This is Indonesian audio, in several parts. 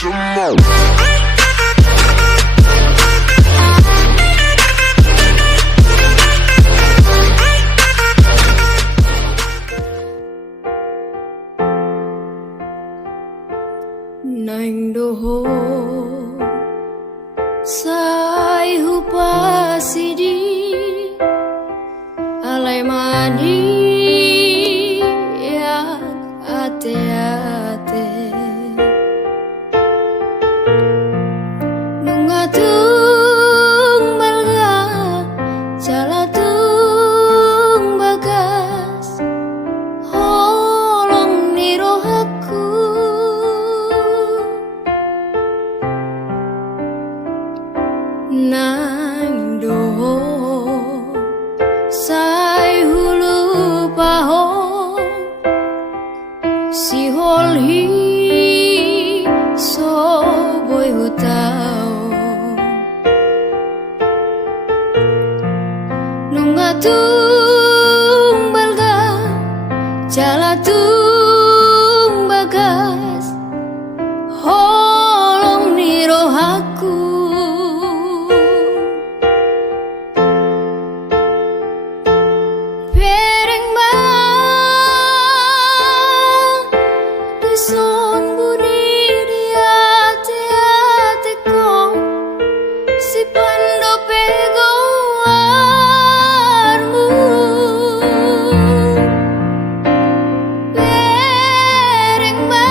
some more. Nang doho sai hupa sidi alai mani ya ate ate nungatung malga jalatung bagas holong nirohaku nang doho sai hulu paho si hol hi so boy hutao nungatung balga jalatung bagas holong nirohaku son buni di ate ate ko si pando pego armu bereng ba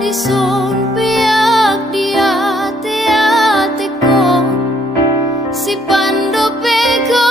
di son peak di ate ate ko si pando pego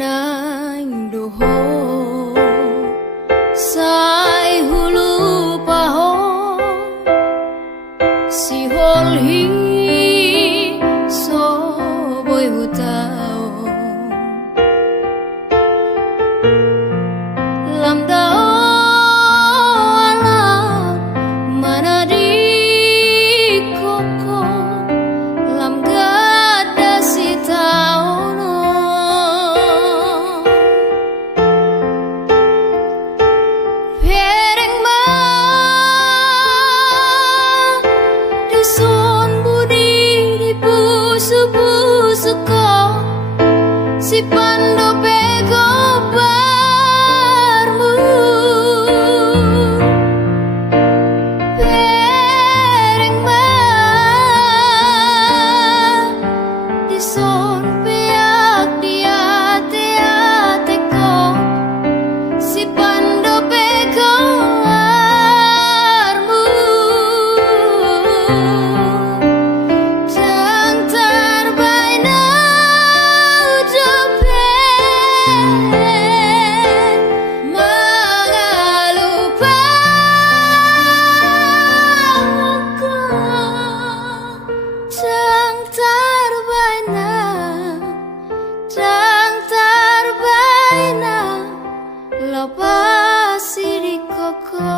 nang doho sai hulu paho si hol hi so boy hutao lam dao ala mana di koko lam gada si tao son budi di pusu-pusu ko si pando pego barmu bereng ba di son peak di ate ate ko si pando pego koko